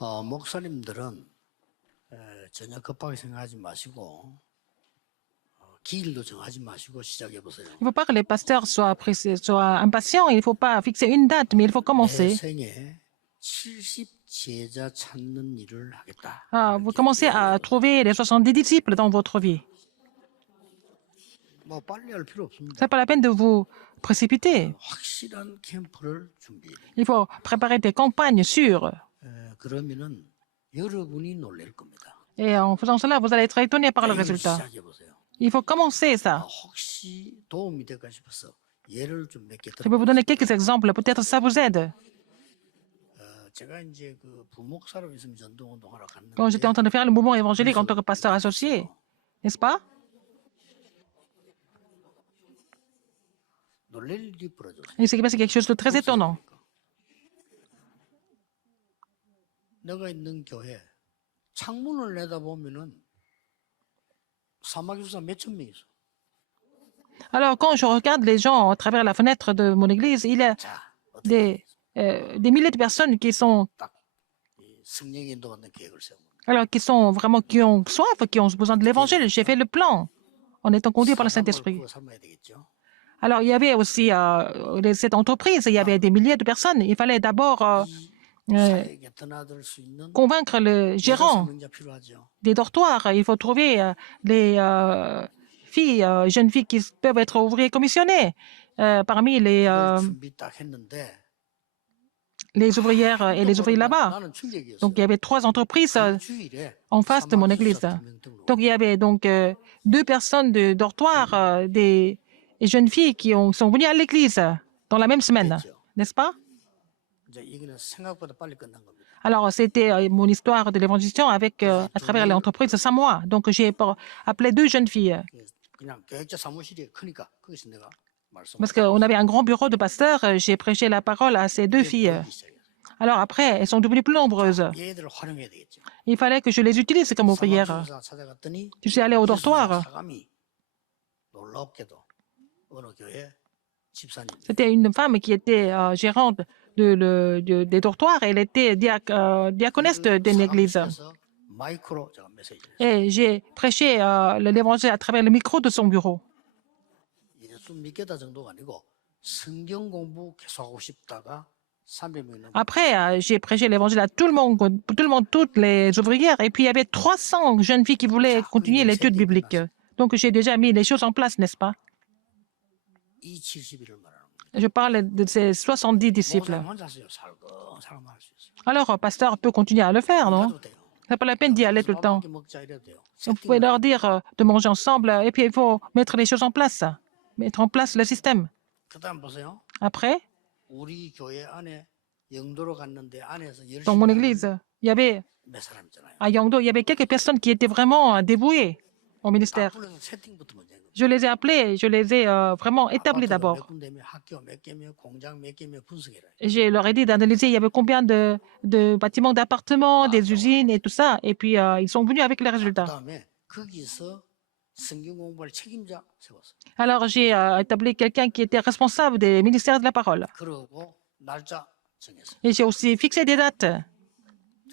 목사님들은 전혀 급하게 생각하지 마시고 기일도 정하지 마시고 시작해 보세요. Il ne faut pas que les pasteurs soient impatients. Il ne faut pas fixer une date, mais il faut 내 commencer. 생에 70 제자 찾는 일을 하겠다. Vous commencez à trouver les 70 disciples dans votre vie. 뭐 빨리 할 필요 Ce 없습니다. n'est pas la peine de vous précipiter. 확실한 캠프를 준비해야 돼요. Il faut préparer des campagnes sûres. 그러면은 여러분이 놀랄 겁니다. Et en faisant cela, vous allez être étonné par le 매일 résultat. 시작해 보세요. Il faut commencer ça. 혹시 도움이 될까 싶어서 예를 좀 몇 개 Je vais vous donner quelques exemples. Peut-être ça vous aide. 제가 이제 그 부목사로 있으면 전도 운동하러 갔는데 Quand j'étais en train de faire le mouvement évangélique en tant que pasteur associé, n'est-ce pas? 놀랄 일이 벌어졌어요. Il s'est passé quelque chose de très étonnant. 내가 있는 교회 창문을 내다보면은 사마귀수사 몇천 명 있어. Alors, quand je regarde les gens à travers la fenêtre de mon église, il y a 자, des milliers de personnes qui sont, 이 성령 인도받는 계획을 세운 겁니다. alors, qui sont vraiment, qui ont soif, qui ont besoin de l'évangile. J'ai fait le plan en étant conduit par le Saint-Esprit. 구워 삶아야 되겠죠. Alors, il y avait aussi cette entreprise, il y avait des milliers de personnes. Il fallait d'abord 사회에 드나들 수 있는 convaincre le gérant 사명자 필요하죠. des dortoirs. Il faut trouver les filles, jeunes filles qui peuvent être ouvriers commissionnés parmi 준비 딱 했는데 les ouvrières et les ouvriers là-bas. 나는 충격이었어요. Donc, il y avait 3 entreprises 주일에 en face de mon église. Donc, il y avait donc 2 personnes de dortoir, des jeunes filles qui sont venues à l'église dans la même semaine, n'est-ce pas? 이제 이거는 생각보다 빨리 끝난 겁니다. Alors, c'était mon histoire de l'évangélisation avec, à travers l'entreprise de 5 mois. Donc, j'ai appelé 2 jeunes filles 그냥 교육자 사무실이 크니까 거기서 내가 말씀. parce qu'on avait un grand bureau de pasteurs. J'ai prêché la parole à ces 2 filles. Alors, après, elles sont devenues plus nombreuses. 얘들을 활용해야 되겠죠. Il fallait que je les utilise comme ouvrières. 사마귀수사 찾아갔더니 Je suis allé au dortoir. 사감이 놀랍게도 어느 교회 집사님. C'était une femme qui était gérante des dortoirs. Elle était diaconesse d'une église. 마이크로 제가 메시지를 Et j'ai prêché l'évangile à travers le micro de son bureau. 예수 믿겠다 정도가 아니고 성경 공부 계속하고 싶다가 300명이 Après, j'ai prêché l'évangile à tout le monde, toutes les ouvrières. Et puis, il y avait 300 jeunes filles qui voulaient continuer l'étude biblique. Donc, j'ai déjà mis les choses en place, n'est-ce pas? 이 70일을 말하는 겁니다. Je parle de ces 70 disciples. 목사님 혼자서요 살금 할 수 있어요. Alors, pasteur peut continuer à le faire, non? 가도 돼요. C'est pas la peine d'y aller tout le temps. 밥한끼 먹자 이래도 돼요. Vous pouvez leur dire de manger ensemble et puis il faut mettre les choses en place, mettre en place le système. 그다음 보세요. Après, 우리 교회 안에 영도로 갔는데 안에서 dans mon 열심히 église, il y avait, 몇 사람 있잖아요. à Yangdo, il y avait quelques personnes qui étaient vraiment dévouées au ministère. 불러서 세팅부터 먼저 한 겁니다. Je les ai appelés, je les ai vraiment établis 아파트가 몇 d'abord. 군데며 학교 몇 개며 공장 몇 개며 분석해라. Et je leur ai dit d'analyser il y avait combien de bâtiments d'appartements, des usines et tout ça. Et puis, ils sont venus avec les résultats. 그다음에 거기서 성경 공부할 책임자 세웠어요. Alors, j'ai établi quelqu'un qui était responsable des ministères de la parole. 그러고 날짜 정했어요. Et j'ai aussi fixé des dates.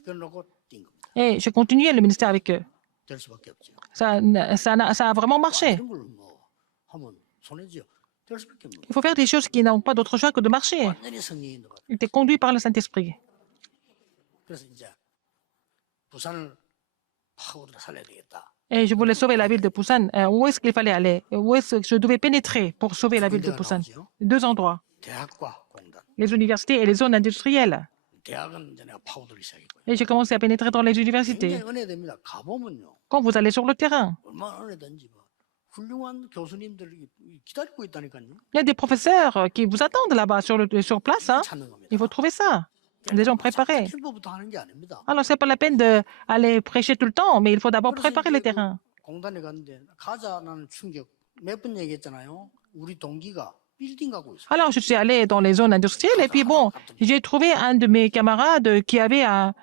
그러고 뛴 겁니다. Et j'ai continué le ministère avec eux. 될 수밖에 없죠. Ça a vraiment marché. 이런 걸 뭐 하면 손해지요. 될 수밖에 없는 Il faut faire des choses qui n'ont pas d'autre choix que de marcher. 완전히 성령이 인도가. Il était conduit par le Saint-Esprit. 그래서 이제 부산을 파고들어 살려야 되겠다. Et je voulais sauver la ville de Busan. Où est-ce qu'il fallait aller? Où est-ce que je devais pénétrer pour sauver la ville de Busan? 나오죠. 2 endroits. 대학과 공단. Les universités et les zones industrielles. 대학은 이제 내가 파고들기 시작했고요. Et j'ai commencé à pénétrer dans les universités. 굉장히 은혜됩니다. 가보면요. Quand vous allez sur le terrain, 얼마나 은혜든지 뭐 훌륭한 교수님들이 기다리고 있다니까요. il y a des professeurs qui vous attendent là-bas sur place. Hein. 찾는 겁니다. Il faut trouver ça. Des gens préparés. 캠프부터 하는 게 아닙니다. Alors, ce n'est pas la peine d'aller prêcher tout le temps, mais il faut d'abord préparer le terrain. 공단에 갔는데 가자라는 충격 몇 번 얘기했잖아요. 우리 동기가 빌딩 가고 있어요. Alors, je suis allée dans les zones industrielles et puis bon, j'ai trouvé un de mes camarades qui avait un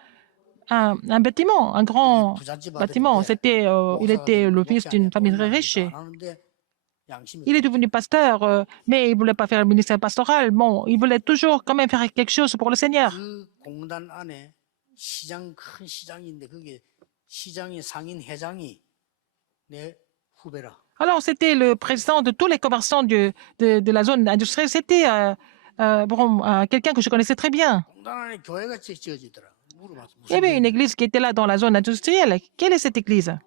bâtiment, un grand 부잣집 bâtiment. Il était le fils d'une famille très riche. Il est devenu pasteur, mais il ne voulait pas faire le ministère pastoral. Bon, il voulait toujours quand même faire quelque chose pour le Seigneur. 그 공단 안에 시장 큰 시장인데 그게 시장의 상인 회장이 내 후배라. Alors, c'était le président de tous les commerçants de la zone industrielle. C'était quelqu'un que je connaissais très bien. 공단 안에 교회가 지어지더라. 물어봤어. Il y avait une église qui était là dans la zone industrielle. Quelle est cette église?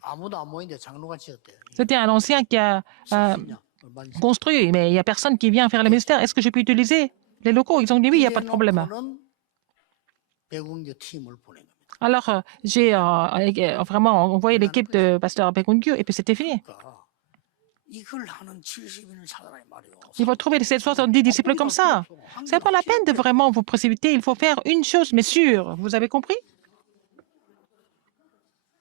아무도 안 모이는데 장로가 지었대. C'était un ancien qui a 얼마인지. construit, mais il n'y a personne qui vient faire le ministère. Est-ce que je peux utiliser les locaux? Ils ont dit oui, il n'y a pas de problème. 이래놓고는 백운교 팀을 보낸 겁니다. Alors, j'ai vraiment envoyé l'équipe de pasteur Bekungyu et puis c'était fini. 그러니까 이걸 하는 70인을 찾아라 이 말이에요. Il faut trouver ces 70 disciples comme ça. C'est pas la peine de vraiment vous précipiter. Il faut faire une chose, mais sûre. Vous avez compris?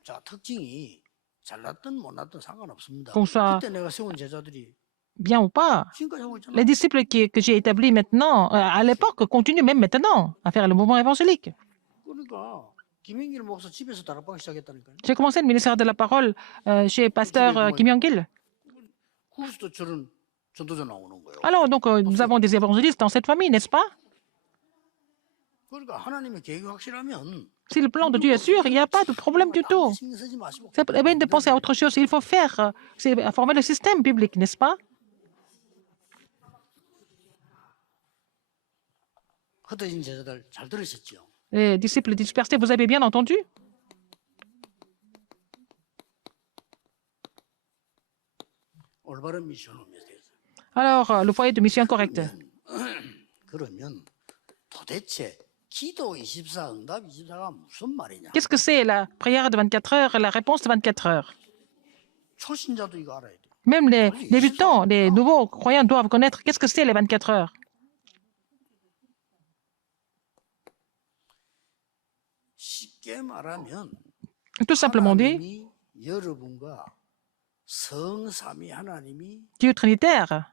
자, 특징이 잘났든 못났든 상관없습니다. Qu'on soit 그때 내가 세운 제자들이 bien ou pas, 지금까지 하고 있잖아. les disciples que j'ai établis maintenant, à l'époque, continuent même maintenant à faire le mouvement évangélique. 그러니까 김영길 목사 집에서 다락방 시작했다니까요. J'ai commencé le ministère de la parole chez pasteur Kim Yong-il. 그래서 저런 전도자 나오는 거예요. Alors, donc, nous avons des évangélistes dans cette famille, n'est-ce pas? 그러니까 하나님의 계획이 확실하면 Si le plan de Dieu est sûr, il n'y a pas de problème du tout. 신경 쓰지 마시고 C'est pas bien de penser à autre chose. Il faut faire, c'est former le système biblique, n'est-ce pas? 흩어진 제자들 잘 들으셨죠? Les disciples dispersés, vous avez bien entendu? 올바른 미션을 위해서. Alors, le foyer de mission correct. 그러면 도대체 기도 24, 응답 24가 무슨 말이냐? Qu'est-ce que c'est la prière de 24 heures, la réponse de 24 heures? 초신자도 이거 알아야 돼. Même les débutants, les nouveaux croyants doivent connaître qu'est-ce que c'est les 24 heures. 쉽게 말하면 Tout simplement dit, 하나님이 여러분과 성삼위 하나님이 Dieu trinitaire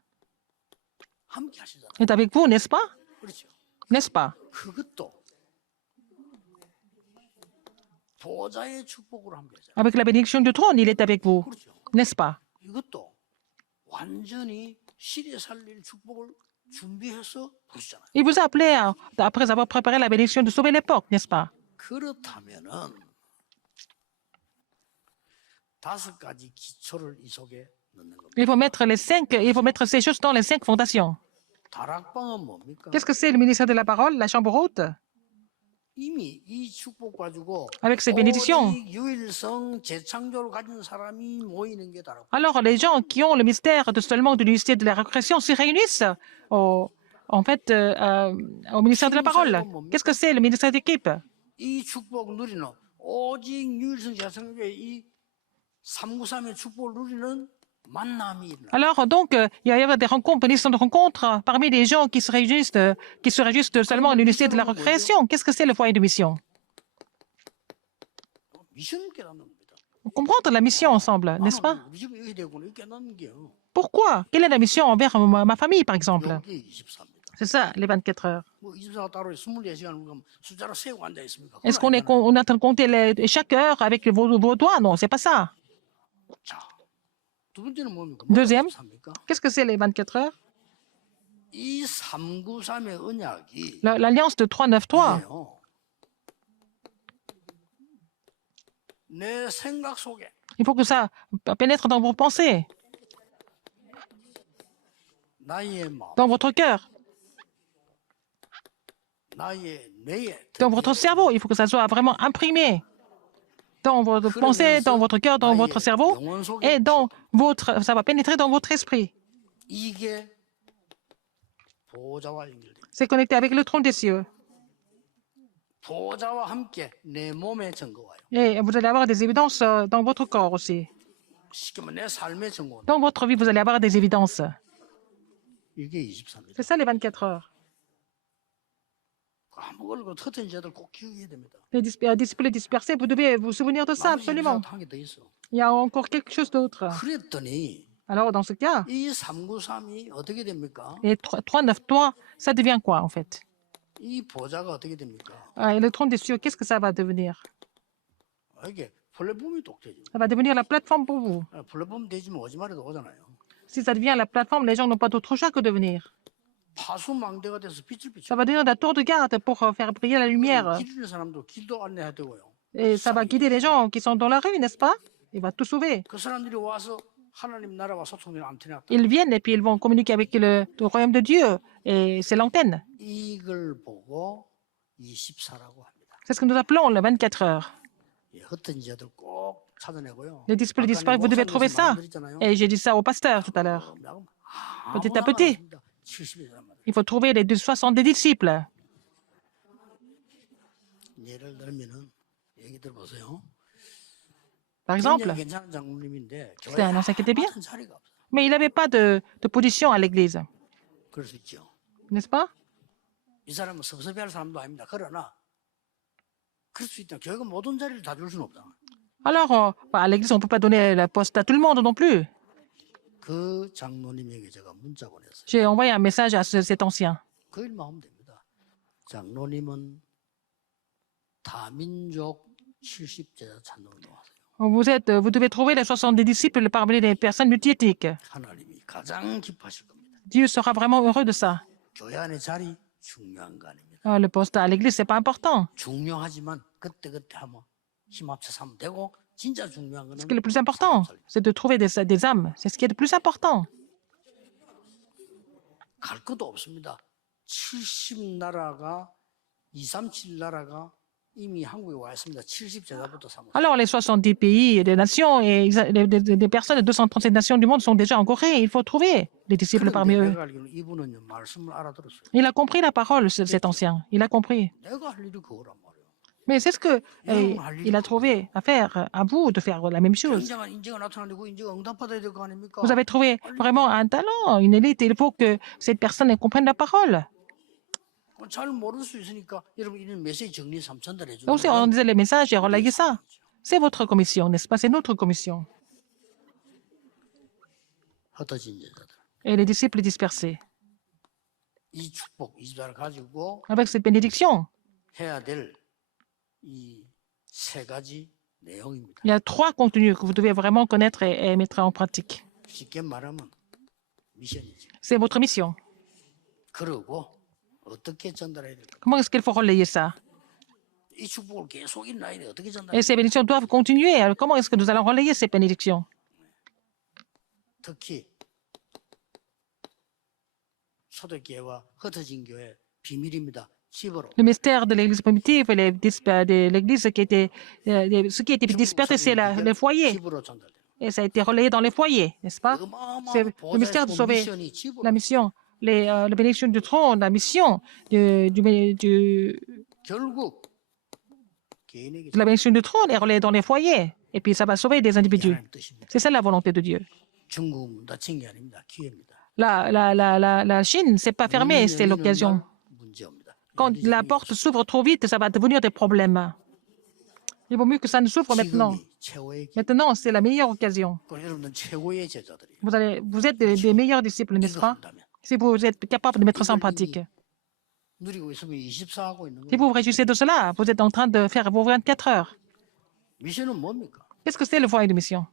함께 하시잖아요. est avec vous, n'est-ce pas? 그렇죠. N'est-ce pas? 그것도 보좌의 축복으로 함께 하잖아요. Avec la bénédiction du trône, il est avec vous, 그렇죠. n'est-ce pas? 이것도 완전히 시대 살릴 축복을 준비해서 부르시잖아요. Il vous a appelé après avoir préparé la bénédiction de sauver l'époque, n'est-ce pas? 그렇다면은 5가지 기초를 이 속에 넣는 겁니다. Il faut mettre ces choses dans les 5 fondations. 다락방은 뭡니까? Qu'est-ce que c'est le ministère de la parole, la chambre haute? 이미 이 축복 가지고 Avec cette bénédiction. 오직 유일성 재창조를 가진 사람이 모이는 게 다락방. Alors, les gens qui ont le mystère de seulement de l'unité de la récréation se réunissent au ministère de la parole. Qu'est-ce que c'est le ministère d'équipe? 이 축복 누리는 오직 유일성 재창조의 이 393의 축복을 누리는 만남이 일어나. Alors, donc, il y a des rencontres, bénédictions de rencontres parmi les gens qui se réjouissent de seulement l'unité de la récréation. Qu'est-ce que c'est le foyer de mission? 미션을 깨닫는 겁니다. Comprendre la mission ensemble, n'est-ce pas? 우리 집에 이렇게 되고는 이렇게 깨닫는 게요. Pourquoi? Quelle est la mission envers ma famille, par exemple? 여기 24입니다. C'est ça, les 24 heures. 뭐 24가 따로 24시간을 그럼 숫자로 세고 앉아 있습니까? Est-ce qu'on est en train de compter chaque heure avec vos doigts? Non, c'est pas ça. 자, 두 번째는 뭡니까? Deuxième. 24입니까? Qu'est-ce que c'est les 24 heures? 이 393의 언약이 L'alliance de 393. 이게요. 내 생각 속에 Il faut que ça pénètre dans vos pensées, 나의 마음, dans votre cœur, 나의 뇌에 dans votre cerveau. Il faut que ça soit vraiment imprimé dans votre pensée, dans votre cœur, dans votre cerveau 영혼 속에 et ça va pénétrer dans votre esprit. 이게 보좌와 연결돼. C'est connecté avec le trône des cieux. 보좌와 함께 내 몸에 증거와요. Et vous allez avoir des évidences dans votre corps aussi. 쉽게 말하면 내 삶의 증거. Dans votre vie, vous allez avoir des évidences. 이게 23입니다. C'est ça les 24 heures. 아무걸 그 터진 자들 꼭 기억해야 됩니다. Les disciples dispersés, vous devez vous souvenir de ça, absolument. 한게 더 있어. Il y a encore quelque chose d'autre. 그랬더니 Alors, dans ce cas, 이 393이 어떻게 됩니까? les 393, ça devient quoi, en fait? 이 보좌가 어떻게 됩니까? Et le trône des cieux, qu'est-ce que ça va devenir? 이게 플랫폼이 독재죠. Ça va devenir la plateforme pour vous. 플랫폼 되지면 오지 말아도 오잖아요. Si ça devient la plateforme, les gens n'ont pas d'autre choix que de venir. 파수망대가 돼서 빛을 Ça 비춰. va devenir la tour de garde pour faire briller la lumière. 길 잃는 사람도 길도 안내해야 되고요. Et ça va guider les gens qui sont dans la rue, n'est-ce pas? Il va tout sauver. 그 사람들이 와서 하나님 나라와 소통되는 안테나가 Ils viennent et puis ils vont communiquer avec le royaume de Dieu. Et c'est l'antenne. 이걸 보고 24라고 합니다. C'est ce que nous appelons le 24 heures. 예, 흩어진 자들 꼭 찾아내고요. Les disciples 아까 disparus, vous devez trouver ça. 말씀드렸잖아요. Et j'ai dit ça au pasteur tout à l'heure. Petit à petit. 70의 사람들. Il faut trouver les 70 disciples. 예를 들면은 얘기 들어보세요. Par exemple, 굉장히 괜찮은 장로님인데 c'était un ancien qui était bien. 같은 자리가 없어. Mais il n'avait pas de position à l'église. 그럴 수 있죠. N'est-ce pas? 이 사람은 섭섭해할 사람도 아닙니다. 그러나 그럴 수 있다. 교회가 모든 자리를 다 줄 수는 없다. Alors, à l'église, on ne peut pas donner la poste à tout le monde non plus. 그 장로님에게 제가 문자 보냈어요. J'ai envoyé un message à cet ancien. 그 일만 하면 됩니다. 장로님은 다민족 70제자 찾는 운동하세요. Vous devez trouver les 70 disciples parmi les personnes multiethniques. 하나님이 가장 기뻐하실 겁니다. Dieu sera vraiment heureux de ça. 교회 안의 자리 중요한 거 아닙니다. Le poste à l'église, c'est pas important. 중요하지만 그때그때 하면 힘 합쳐서 하면 되고 진짜 중요한 거는 Ce qui est le plus important, c'est de trouver des âmes. C'est ce qui est le plus important. 갈 것도 없습니다. 70나라가 237 나라가 이미 한국에 와 있습니다. 70제자부터 삼아. Alors, les 70 pays, les nations et les personnes de 237 nations du monde sont déjà en Corée. Il faut trouver les disciples parmi eux. 내가 알기로는 이분은 말씀을 알아들었어요. Il a compris la parole, cet ancien. Il a compris. 내가 할 일이 그거란 말이에요. Mais c'est ce que il a trouvé à faire, à vous de faire la même chose. 굉장한 인재가 나타나고 인재가 응답받아야 될 거 아닙니까? Vous avez trouvé vraiment un talent, une élite. Il faut que cette personne comprenne la parole. 잘 모를 수 있으니까 여러분 이런 메시지 정리 전달해 주는 Aussi, on disait les messages et relayez ça. C'est votre commission, n'est-ce pas? C'est notre commission. 흩어진 제자들. Et les disciples dispersés. 이 축복 24를 가지고 Avec cette bénédiction, 해야 될 이 세 가지 내용입니다. il y a 3 contenus que vous devez vraiment connaître et mettre en pratique. 쉽게 말하면 미션이죠. C'est votre mission. 그러고 어떻게 전달해야 될까? Comment est-ce qu'il faut relayer ça? 이 축복을 계속 일어나야 돼. 어떻게 전달해? Et ces bénédictions doivent continuer. Alors, comment est-ce que nous allons relayer ces bénédictions? 특히 초대교회와 흩어진 교회 비밀입니다. 집으로. Le mystère de l'église primitive et de l'église qui était, ce qui était dispersé, c'est les foyers. 집으로 전달돼요. Et ça a été relayé dans les foyers, n'est-ce pas? C'est le mystère de sauver 미션이 집으로. la mission, la bénédiction du trône, la mission 결국 개인에게 de la bénédiction du trône est relayée dans les foyers. Et puis ça va sauver des individus. 하나님 뜻입니다. C'est ça la volonté de Dieu. 중국 문 닫힌 게 아닙니다. 기회입니다. La Chine, c'est pas fermé, c'est l'occasion. 문제입니다. Quand la porte s'ouvre trop vite, ça va devenir des problèmes. Il vaut mieux que ça ne s'ouvre maintenant. 지금이 최고의 기회. Maintenant, c'est la meilleure occasion. 그럼 여러분은 최고의 제자들이에요. Vous êtes des meilleurs disciples, n'est-ce 이거 pas? 한다면 Si vous êtes capable de mettre ça en pratique. 누리고 있으면 24 하고 있는 Si 거예요. vous vous réjouissez de cela, vous êtes en train de faire vos 24 heures. 미션은 뭡니까? Qu'est-ce que c'est le foyer de mission?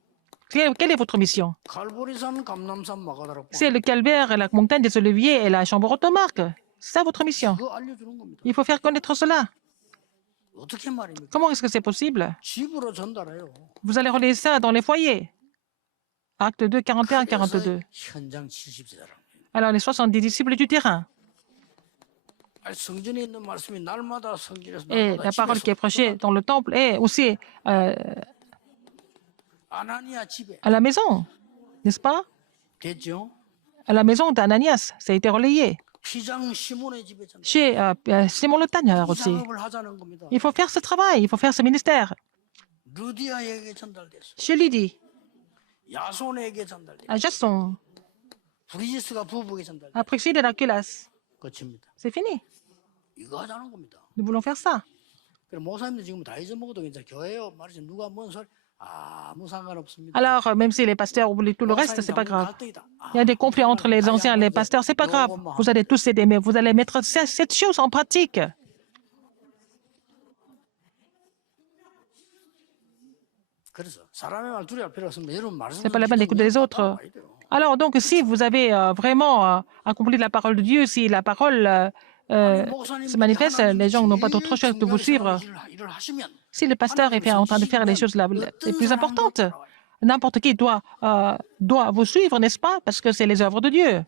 Quelle est votre mission? 갈보리산, 감남산, 마가다락방. C'est le calvaire, la montagne des oliviers et la chambre automarque. C'est ça votre mission. 그거 알려주는 겁니다. Il faut faire connaître cela. 어떻게 말입니까? Comment est-ce que c'est possible? 집으로 전달해요. Vous allez relayer ça dans les foyers. Acte 2, 41, 그래서 42. 현장 70제자라고. Alors, les 70 disciples du terrain. 성전에 있는 말씀이 날마다 성전에서 Et 날마다 la parole qui est 집에서 prêchée dans le temple est aussi 아나니아 집에 à la maison, n'est-ce pas? 됐죠? À la maison d'Ananias, ça a été relayé. 피장 시몬의 집에 전달. Chez Simon le Tagneur 이 aussi. 작업을 하자는 겁니다. Il faut faire ce travail, il faut faire ce ministère. 루디아에게 전달됐어. Chez Lydie, 야손에게 전달됐어. à Jason, 브리지스가 부부에게 전달됐어. à Priscille et Aquillas. 끝입니다. C'est fini. 이거 하자는 겁니다. Nous voulons faire ça. 그럼 목사님들 지금 다 잊어먹어도 괜찮아. 교회요 말이지 누가 뭔 소리 아무 상관없습니다. Alors, même si les pasteurs oublient tout le reste, c'est pas grave. Il y a des conflits entre les anciens et les pasteurs, c'est pas grave. Vous allez tous aider, mais vous allez mettre cette chose en pratique. 그래서 사람의 말 두려울 필요 없습니다. 여러분 말씀 C'est pas la peine d'écouter les autres. Alors donc, si vous avez vraiment accompli la parole de Dieu, si la parole se manifeste, les gens n'ont pas d'autre choix que de vous suivre. Si le pasteur est en train de faire les choses les plus importantes, n'importe qui doit vous suivre, n'est-ce pas? Parce que c'est les œuvres de Dieu.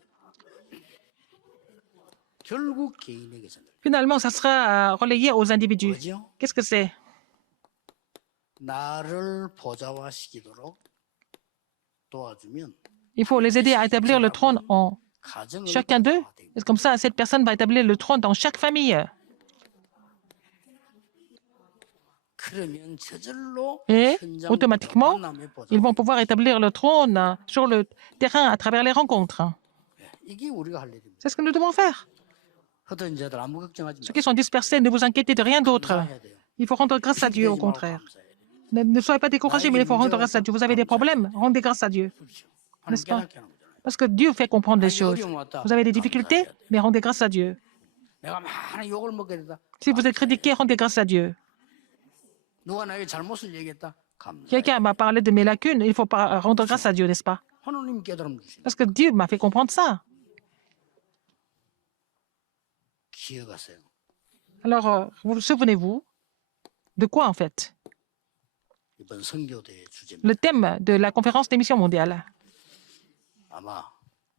결국 개인에게서는 Finalement, ça sera relayé aux individus. 뭐죠? Qu'est-ce que c'est? 나를 보좌화시키도록 도와주면 Il faut les aider à établir le trône en 가정을 chacun d'eux. 보좌화됩니다. Et comme ça, cette personne va établir le trône dans chaque famille. 그러면 저절로 Et 현장 automatiquement, 만남의 보좌. ils vont pouvoir établir le trône sur le terrain à travers les rencontres. 이게 우리가 할 일입니다. C'est ce que nous devons faire. 흩어진 자들 아무 걱정하지 Ceux 마세요. qui sont dispersés, ne vous inquiétez de rien d'autre. 감사해야 돼요. Il faut rendre grâce à Dieu, au contraire. 감사해야 돼요. Ne soyez pas découragés, mais il faut rendre grâce à Dieu. Vous avez des problèmes, rendez grâce à Dieu. 그렇죠. N'est-ce 하나님 pas? 깨닫게 하는 거잖아요. Parce que Dieu fait comprendre les 아니, choses. 어려움 왔다. Vous avez des difficultés, 감사해야 돼요. mais rendez grâce à Dieu. 내가 많은 욕을 먹게 되다. Si vous êtes critiqué, rendez grâce à Dieu. 누가 나에게 잘못을 얘기했다. 감사해요. Quelqu'un m'a parlé de mes lacunes, il faut pas rendre grâce à Dieu, n'est-ce pas? 하나님 깨달음 주시네. Parce que Dieu m'a fait comprendre ça. 기억하세요. Alors, vous souvenez-vous de quoi, en fait? 이번 선교대의 주제입니다. Le thème de la conférence des missions mondiales. 아마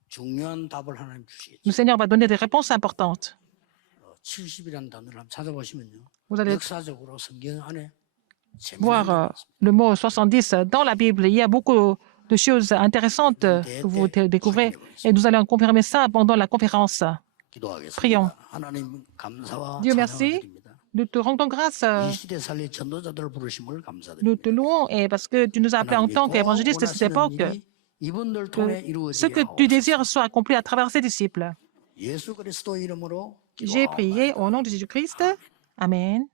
중요한 답을 하나님 주시겠죠. Le Seigneur va donner des réponses importantes. 70이라는 단어를 한번 찾아보시면요. Vous allez 역사적으로 성경 안에 voir 재미난 게 le mot 70 dans la Bible. Il y a beaucoup de choses intéressantes que vous découvrez et nous allons confirmer ça pendant la conférence. 기도하겠습니다. Prions. 하나님 감사와 Dieu 찬양을 merci. 드립니다. Nous te rendons grâce. 이 시대 살릴 전도자들을 부르심을 Nous 감사드립니다. te louons et parce que tu nous as appelés en tant qu'évangélistes de cette époque, 이분들 통해 que ce que 이루어지게 tu 하옵소서. désires soit accompli à travers ces disciples. 예수 그리스도 이름으로 J'ai 기도하옵나이다. prié au nom de Jésus-Christ. Amen.